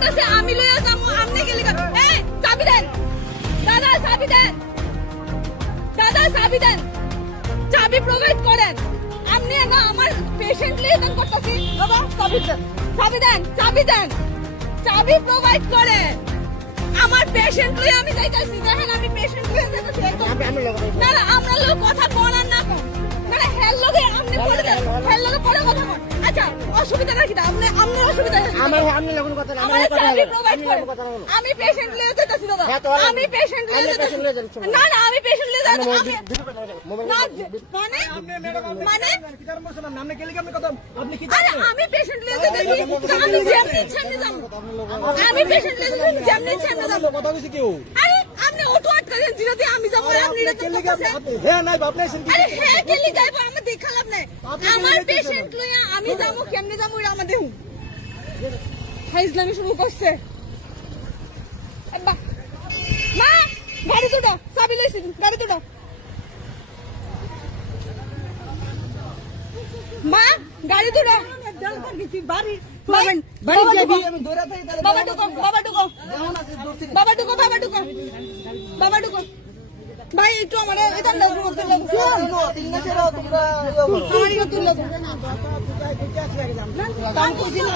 patient আছে আমি লইয়া যাবো আপনি গেলি এই চাবি দেন দাদা চাবি দেন দাদা চাবি দেন চাবি প্রোভাইড করেন আপনি না আমার পেশেন্ট লিয়ে দেন করতেছি বাবা চাবি দেন চাবি দেন চাবি দেন চাবি প্রোভাইড করেন আমার পেশেন্ট লইয়া আমি যাইতাছি দেখেন আমি পেশেন্ট লইয়া যাইতাছি না না আমরা লোক কথা বলার না কোন না হেল লগে আপনি পড়ে দেন হেল লগে পড়ে কথা বল আচ্ছা অসুবিধা রাখি না আপনি আপনার অসুবিধা আমার আপনি লগন কথা না আমার চাবি প্রোভাইড করেন আমি পেশেন্ট লইয়া যাইতাছি দাদা আমি পেশেন্ট লইয়া যাইতাছি না না আমি পেশেন্ট লইয়া যাইতাছি মানে আপনি গেলি কেমন কথা আপনি কি আরে আমি পেশেন্ট লইয়া যাইতাছি আমি যেমনি ইচ্ছা যাব আমি পেশেন্ট লইয়া যাইতাছি যেমনি ইচ্ছা যাব কথা কইছি কেউ আরে আপনি অটো আটকালেন জিরোতে আমি যাব আপনি এটা গেলি কেমন হ্যাঁ নাই আপনি এসেন কি আরে হ্যাঁ গেলি যাইবো আমি দেখালাম না আমার পেশেন্ট লইয়া আমি যাব কেমনে যাব এটা আমাদের হাইজলামি শুরু করছে আব্বা মা গাড়ি তুলো চাবি লইছি গাড়ি তুলো মা গাড়ি তুলো বাড়ি বাড়ি যাবি আমি দৌড়া থাকি তাহলে বাবা ঢুকো বাবা ঢুকো বাবা ঢুকো বাবা ঢুকো বাবা ঢুকো ভাই একটু আমার এটা লাগু করতে লাগু শুনো তিন মাসের তোমরা আমার এটা তুলে দাও কাম কইছি না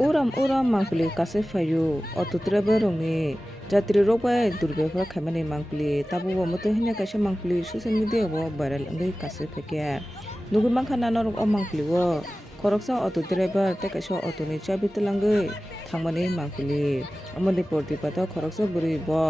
Uram mangpili kase fayu otutrebe rongi jatri rokbai durbefra khamani mangpili tabu bo moto hanya kaise mangpili social media wo viral ngai kase pheke nugun mangkhana norok o mangpili wo khoroksa auto driver te kaise auto ni chabi telangai thangmani mangpili amoni porti pata khoroksa buri bo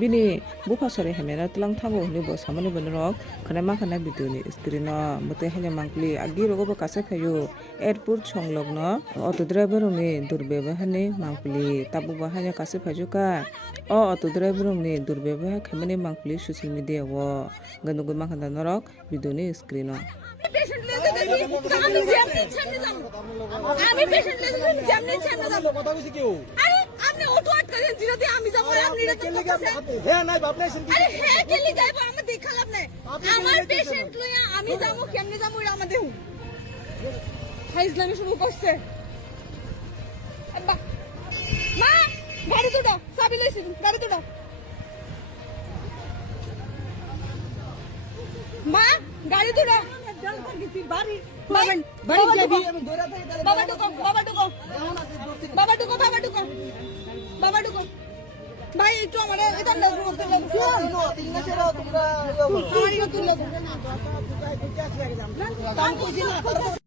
bini bufasore hamena telang thabo ni bo samani bonorok khana mangkhana video ni screen no moto hanya mangpili agi rogo bo kase fayu airport songlogno auto driver ni durbebahani mangpili tabu bo hanya kase phajuka o auto driver ni durbebah khamani mangpili social media wo ganugun mangkhana norok video ni screen no patient লইয়া যাইতাছি আমি যেমনি ইচ্ছা যাব আমি patient লইয়া যাইতাছি যেমনি ইচ্ছা যাব কথা কইছি কেউ আরে আপনি অটো আটকালেন জিরোতে আমি যাব আপনি এটা গেলি কেমন হ্যাঁ নাই আপনি এসেন কি আরে হ্যাঁ গেলি যাইবো আমি দেখালাম না আমার পেশেন্ট লইয়া আমি যাব কেমনে যাব এটা আমাদের হাইজলামি শুরু করছে আব্বা মা গাড়ি তুলো চাবি লইছি গাড়ি তুলো মা গাড়ি তুলো বাড়ি বাড়ি যাবি আমি দৌড়া থাকি তাহলে বাবা ঢুকো বাবা ঢুকো বাবা ঢুকো বাবা ঢুকো বাবা ঢুকো ভাই একটু আমার এটা লাগু করতে লাগু শুনো তিন মাসের তোমরা আমার এটা তুলে দাও কাম কইছি না